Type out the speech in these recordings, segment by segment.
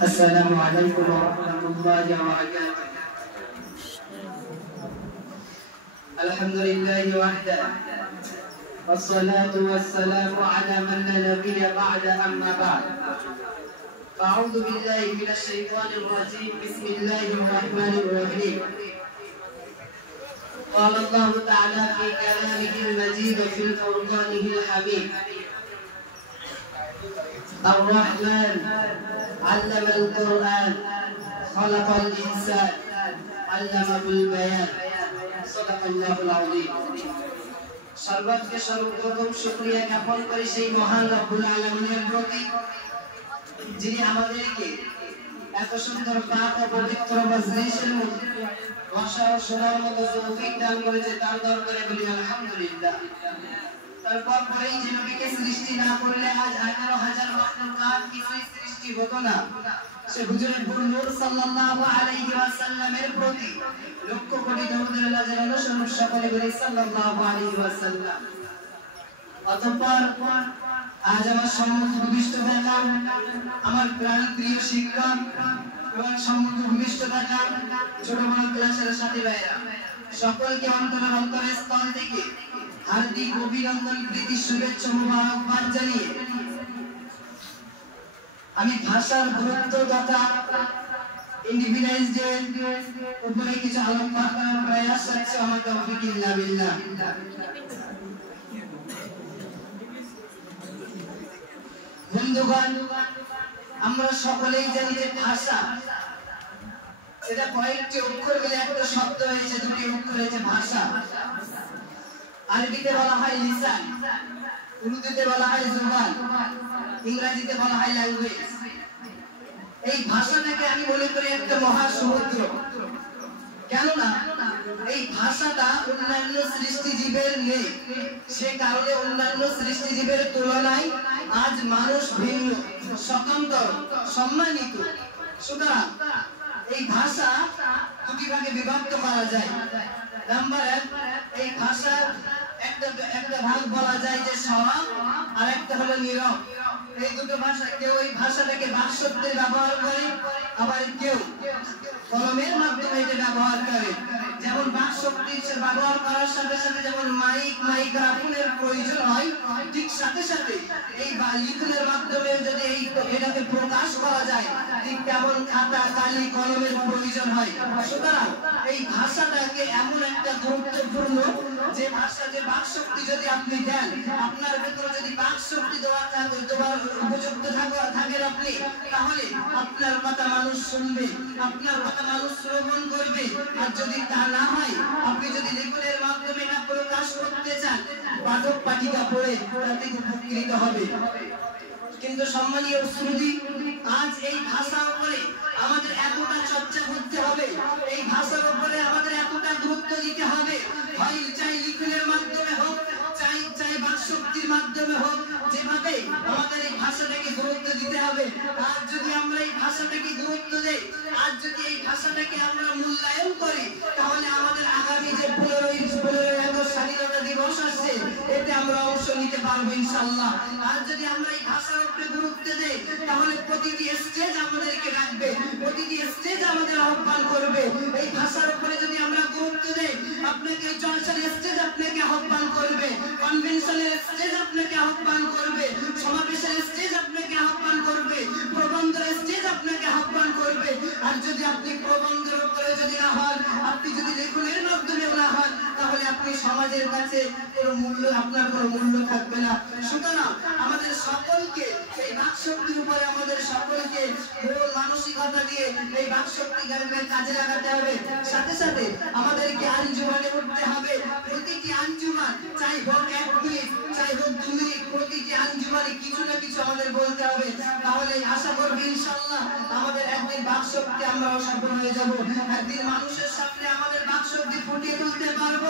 السلام عليكم ورحمة الله وبركاته. الحمد لله وحده والصلاة والسلام على من لا نبي بعد أما بعد. أعوذ بالله من الشيطان الرجيم. بسم الله الرحمن الرحيم. قال الله تعالى في كلامه المجيد في فرقانه الحميد: الرحمن علم القرآن خلق الإنسان علمه البيان صدق الله العظيم. সর্বত্র সর্বপ্রথম শুকরিয়া জ্ঞাপন করি সেই মহান রব্বুল আলামিনের প্রতি, যিনি আমাদেরকে এত সুন্দর পাক ও পবিত্র মজলিসের মধ্যে বসা ও শোনার মতো তৌফিক দান করেছে। তার দরবারে বলি আলহামদুলিল্লাহ। তারপর পরেই যে নবীকে সৃষ্টি না করলে আজ 11,000 মাখলুকাত কিছুই সৃষ্টি হতো না। সে হুজুরে নূর সাল্লাল্লাহু আলাইহি ওয়াসাল্লামের প্রতি লক্ষ কোটি দরুদের লাজানো স্বরূপ সকলে বলি সাল্লাল্লাহু আলাইহি ওয়াসাল্লাম। অতঃপর আজ আমার সম্মুখ ভূমিষ্ঠ থাকা আমার প্রাণ প্রিয় শিক্ষক এবং সম্মুখ ভূমিষ্ঠ থাকা ছোট বড় ক্লাসের সাথী ভাইরা, সকলকে অন্তরের স্থল থেকে হার্দিক অভিনন্দন, প্রীতি, শুভেচ্ছা, মুবারকবাদ জানিয়ে আমি ভাষার গুরুত্ব তথা ইন্ডিপেন্ডেন্স ডে উপরে কিছু আলোকপাত করার প্রয়াস করছি। আমার তৌফিক ইল্লা বিল্লাহ। বন্ধুগণ, আমরা সকলেই জানি যে ভাষা এটা কয়েকটি অক্ষর মিলে একটা শব্দ হয়েছে, দুটি অক্ষর হয়েছে ভাষা। আরবিতে বলা হয় লিসান, উর্দুতে বলা হয় জুবান, ইংরেজিতে বলা হয় ল্যাঙ্গুয়েজ। এই ভাষাটাকে আমি মনে করি একটা মহাসমুদ্র। কেননা এই ভাষাটা অন্যান্য সৃষ্টিজীবের নেই, সে কারণে অন্যান্য সৃষ্টিজীবের তুলনায় আজ মানুষ ভিন্ন, স্বতন্ত্র, সম্মানিত। সুতরাং এই ভাষা দুটি ভাগে বিভক্ত করা যায়। নাম্বার 1, এই ভাষার একটা ভাগ বলা যায় যে সরল, আর একটা হলো নীরব। এই দুটো ভাষা, কেউ এই ভাষাটাকে বাকশক্তির ব্যবহার করে, আবার কেউ কলমের মাধ্যমে এটা ব্যবহার করে। যেমন বাকশক্তির ব্যবহার করার সাথে সাথে যেমন মাইক্রোফোনের প্রয়োজন হয়, ঠিক সাথে সাথে এই লিখনের মাধ্যমে যদি এটাকে প্রকাশ করা যায়, ঠিক তেমন খাতা, কালি, কলমের প্রয়োজন হয়। সুতরাং এই ভাষাটাকে এমন একটা গুরুত্বপূর্ণ যে ভাষা, যে বাকশক্তি যদি আপনি দেন, আপনার ভিতরে যদি বাকশক্তি দেওয়ার উপযুক্ত থাকেন আপনি, তাহলে আপনার কথা মানুষ শুনবে, আপনার কথা মানুষ শ্রবণ করবে। আর যদি তা না হয়, আপনি যদি লেখনের মাধ্যমে এটা প্রকাশ করতে চান, পাঠক পাঠিকা পড়ে তাতে উপকৃত হবে। কিন্তু সম্মানীয় শ্রোতা, আজ এই ভাষার উপরে আমাদের এতটা চর্চা করতে হবে, এই ভাষার উপরে আমাদের এতটা গুরুত্ব দিতে হবে, হয় চাই লিখনের মাধ্যমে হোক, চাই বাকশক্তির মাধ্যমে হোক, যেভাবে আমাদের এই ভাষাটাকে গুরুত্ব দিতে হবে। আজ যদি আমরা এই ভাষাটাকে গুরুত্ব দেই, আজ যদি এই ভাষাটাকে আমরা মূল্যায়ন করি, তাহলে আমাদের আগামী যে 15ই আগস্ট স্বাধীনতা দিবস আসছে, এতে আমরা অংশ নিতে পারবো ইনশাআল্লাহ। আর যদি আমরা এই ভাষার উপরে গুরুত্ব দেই, তাহলে প্রতিটি স্টেজ আমাদেরকে রাখবে, প্রতিটি স্টেজ আমাদের আহ্বান করবে। এই ভাষার উপরে যদি আমরা গুরুত্ব দেই, আপনাকে জলসার স্টেজ আপনাকে আহ্বান করবে, কনভেনশনের স্টেজ আপনাকে আহ্বান করবে, সমাবেশের স্টেজ আপনাকে আহ্বান করবে, প্রবন্ধের স্টেজ আপনাকে আহ্বান করবে। আর যদি আপনি প্রবন্ধের উপরে যদি না হন, আপনি যদি লেখনের মাধ্যমে না হন, তাহলে আপনি সমাজের কাছে কোনো মূল্য, আপনার কোনো মূল্য থাকবে না। সুতরাং আমাদের সকলকে এই বাকশক্তির উপরে আমাদের সকলকে মূল মানসিকতা দিয়ে এই বাকশক্তিকে কাজে লাগাতে হবে। সাথে সাথে আমাদেরকে আঞ্জুমানে উঠতে হবে। প্রতিটি আঞ্জুমান, চাই হোক 1 মিনিট, চাই হোক 2 মিনিট, প্রতিটি আঞ্জুমানে কিছু না কিছু আমাদের বলতে হবে। তাহলে আশা করবো ইনশাআল্লাহ আমাদের একদিন বাকশক্তি আমরাও সফল হয়ে যাব। একদিন মানুষের সামনে আমাদের বাকশক্তি ফুটিয়ে তুলতে পারবো।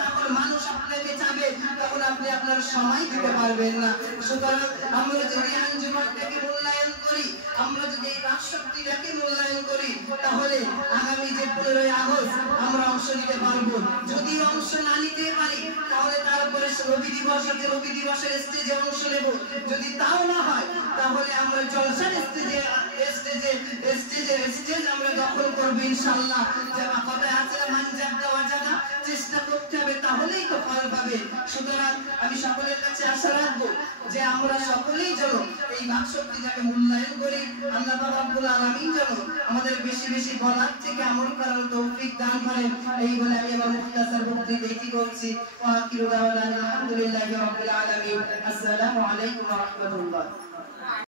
তখন মানুষ আপনাকে চাবে, তখন আপনি আপনার সময় দিতে পারবেন না। সুতরাং আমরা যদি আঞ্জুমানটাকে মূল্যায়ন করি, আমরা যদি এই বাকশক্তিটাকে মূল্যায়ন করি, তাহলে আগামী যে 15ই আগস্ট আমরা অংশ নিতে পারবো। যদি অংশ না নিতে পারি, তাহলে তারপরে রবি দিবস আছে, রবি দিবসের স্টেজে অংশ নেব। যদি তাও না হয়, তাহলে আমরা জলসার স্টেজে করবে ইনশাআল্লাহ। যে কথায় আছে মান জাদা ওয়াজাদা, চেষ্টা করতে হবে তাহলেই তো ফল পাবে। সুতরাং আমি সকলের কাছে আশা রাখবো যে আমরা সকলেই যেন এই বাকশক্তিটাকে মূল্যায়ন করি। আল্লাহ রাব্বুল আলামিন যেন আমাদের বেশি বেশি বলার থেকে আমল করার তৌফিক দান করেন। এই বলে আমি আমার মুখতাসার বক্তব্য এটি করছি। ওয়া আখিরু দাওয়ানা আলহামদুলিল্লাহি রাব্বিল আলামিন। আসসালামু আলাইকুম ওয়া রাহমাতুল্লাহ।